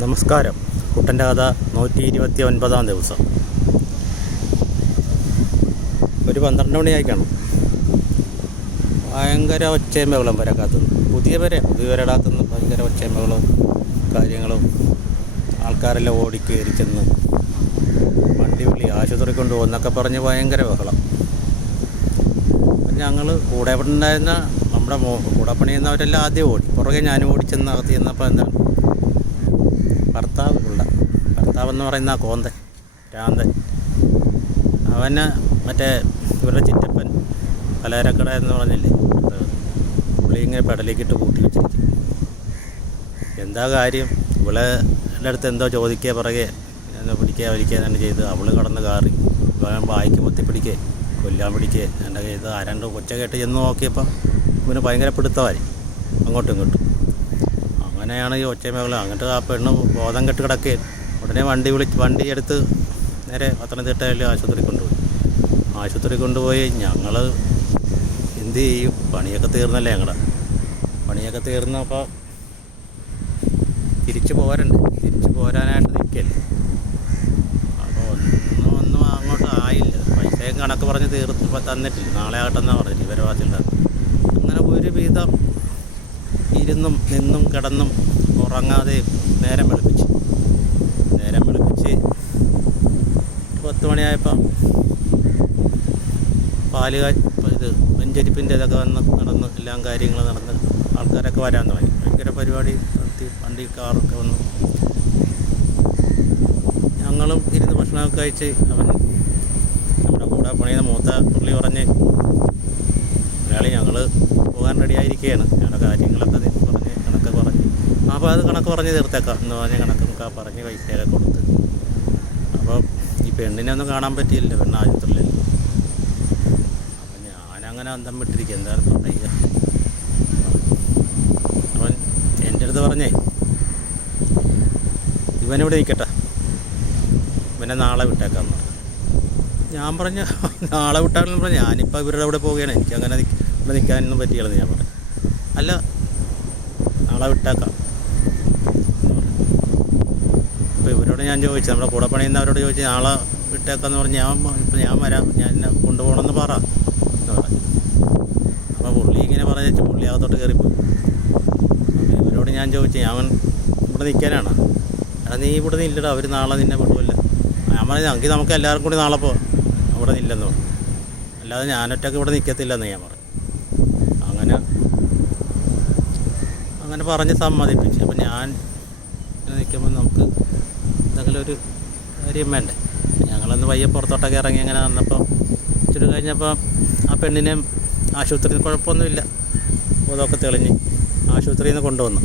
നമസ്കാരം. കുട്ടൻ്റെ കഥ 129 ദിവസം. ഒരു 12 മണിയായി കാണും. ഭയങ്കര ഒച്ചയും ബഹളം വരക്കാത്തുനിന്ന് പുതിയ വരടാത്തുനിന്ന് ഭയങ്കര ഒച്ചയും ബഹളവും കാര്യങ്ങളും. ആൾക്കാരെല്ലാം ഓടിക്കയറി ചെന്ന് വണ്ടി വിളി ആശുപത്രി കൊണ്ടുപോകുന്നൊക്കെ പറഞ്ഞ് ഭയങ്കര ബഹളം. ഞങ്ങൾ കൂടെ ഉണ്ടായിരുന്ന നമ്മുടെ കൂടെ പണിയുന്നവരെല്ലാം ആദ്യം ഓടി. പുറകെ ഞാനും ഓടിച്ചെന്ന് അകത്ത് ചെന്നപ്പോൾ എന്താണ് ഭർത്താവെന്ന് പറയുന്ന കോന്തൻ രാന്തൻ, അവന് മറ്റേ ഇവരുടെ ചിറ്റപ്പൻ പലചരക്കട എന്ന് പറഞ്ഞില്ലേ, പുള്ളി ഇങ്ങനെ പെടലേക്കിട്ട് കൂട്ടി വെച്ചിരിക്കും. എന്താ കാര്യം, ഇവളെ അടുത്ത് എന്തോ ചോദിക്കുക പുറകെ പിടിക്കുക വലിക്കുക ചെയ്ത് അവൾ കടന്ന് കാറി വായിക്ക് പൊത്തി പിടിക്കുക കൊല്ലാൻ പിടിക്കുക എൻ്റെ ചെയ്ത് ആരാണ്ട് ഒച്ച കേട്ട് ചെന്ന് നോക്കിയപ്പം ഇവന് ഭയങ്കര പിടുത്തമായി അങ്ങോട്ടും ഇങ്ങോട്ടും. അങ്ങനെയാണ് ഈ ഒച്ച മേഖല. അങ്ങോട്ട് ആ പെണ്ണ് ബോധം കെട്ട് കിടക്കുകയും ഉടനെ വണ്ടി എടുത്ത് നേരെ പത്തനംതിട്ടയിൽ ആശുപത്രി കൊണ്ടുപോയി. ഞങ്ങൾ എന്ത് ചെയ്യും, പണിയൊക്കെ തീർന്നല്ലേ പണിയൊക്കെ തീർന്നപ്പോൾ തിരിച്ചു പോരാനായിട്ട് നിൽക്കല്ലേ. അപ്പോൾ ഒന്നും അങ്ങോട്ട് ആയില്ല. പൈസയും കണക്ക് പറഞ്ഞ് തന്നിട്ടില്ല, നാളെ ആകട്ടെന്നാണ് പറഞ്ഞിട്ട് ഇവരവാസിലുണ്ടാകും. അങ്ങനെ ഒരു വിധം ഇരുന്നും നിന്നും കിടന്നും ഉറങ്ങാതെ നേരം വെളുപ്പിച്ച് 10 മണിയായപ്പോൾ ഇത് വെഞ്ചരിപ്പിൻ്റെ ഇതൊക്കെ നടന്ന് എല്ലാം കാര്യങ്ങൾ നടന്ന് ആൾക്കാരൊക്കെ വരാൻ തുടങ്ങി. ഭയങ്കര പരിപാടി നടത്തി. വണ്ടി കാറൊക്കെ വന്നു. ഞങ്ങളും ഇരുന്ന് ഭക്ഷണമൊക്കെ കഴിച്ച് നമ്മുടെ കൂടെ പണിയുന്ന മൂത്ത പുള്ളി പറഞ്ഞ് അയാൾ ഞങ്ങൾ പോകാൻ റെഡിയായിരിക്കുകയാണ്, ഞങ്ങളുടെ കാര്യങ്ങളൊക്കെ പറഞ്ഞ് അപ്പോൾ അത് കണക്ക് പറഞ്ഞ് തീർത്തേക്കാം എന്ന് പറഞ്ഞ് കണക്കൊക്കെ പറഞ്ഞ് പൈസയൊക്കെ കൊടുത്ത്. അപ്പോൾ ഈ പെണ്ണിനെ ഒന്നും കാണാൻ പറ്റിയില്ല, പെണ്ണ് ആശുപത്രിയിലല്ല. അപ്പം ഞാനങ്ങനെ അന്തം വിട്ടിരിക്കുക, എന്തായാലും പറയുക. അവൻ എൻ്റെ അടുത്ത് പറഞ്ഞേ ഇവനിവിടെ നിൽക്കട്ടെ, ഇവനെ നാളെ വിട്ടേക്കാമെന്ന് പറഞ്ഞു. ഞാൻ പറഞ്ഞു നാളെ വിട്ടാലെന്ന് പറഞ്ഞു, ഞാനിപ്പോൾ ഇവരുടെ അവിടെ പോവുകയാണ്, എനിക്കങ്ങനെ ഇവിടെ നിൽക്കാനൊന്നും പറ്റിയില്ലെന്ന് ഞാൻ പറഞ്ഞു. അല്ല നാളെ വിട്ടേക്കാം. അപ്പോൾ ഇവരോട് ഞാൻ ചോദിച്ചു, നമ്മുടെ കൂടെ പണിയുന്നവരോട് ചോദിച്ചു, നാളെ വിട്ടേക്കാമെന്ന് പറഞ്ഞ് ഞാൻ വരാം, ഞാൻ എന്നെ കൊണ്ടുപോകണമെന്ന് എന്ന് പറഞ്ഞു. അപ്പോൾ പുള്ളി ഇങ്ങനെ പറഞ്ഞു, പുള്ളി അകത്തോട്ട് കയറിപ്പോയി. അപ്പോൾ ഇവരോട് ഞാൻ ചോദിച്ചു, ഞാൻ ഇവിടെ നിൽക്കാനാണ്. എടാ നീ ഇവിടെ നിന്നില്ലടാ, അവർ നാളെ നിന്നെ വിടുമല്ലോ. ഞാൻ പറഞ്ഞു എങ്കിൽ നമുക്ക് എല്ലാവർക്കും കൂടി നാളെ പോകാം, അവിടെ നില്ലെന്ന് പറഞ്ഞു. അല്ലാതെ ഞാനൊറ്റയ്ക്ക് ഇവിടെ നിൽക്കത്തില്ലെന്ന് ഞാൻ പറഞ്ഞു. അങ്ങനെ പറഞ്ഞ് സമ്മതിപ്പിച്ചു. അപ്പം ഞാൻ നിൽക്കുമ്പോൾ നമുക്ക് എന്തെങ്കിലും ഒരു കാര്യം വേണ്ടേ. ഞങ്ങളൊന്ന് പയ്യെ പുറത്തോട്ടൊക്കെ ഇറങ്ങി അങ്ങനെ വന്നപ്പോൾ ഇച്ചിരി കഴിഞ്ഞപ്പോൾ ആ പെണ്ണിനെ ആശുപത്രിയിൽ നിന്ന് കുഴപ്പമൊന്നുമില്ല, ബോധമൊക്കെ തെളിഞ്ഞ് ആശുപത്രിയിൽ നിന്ന് കൊണ്ടുവന്നു.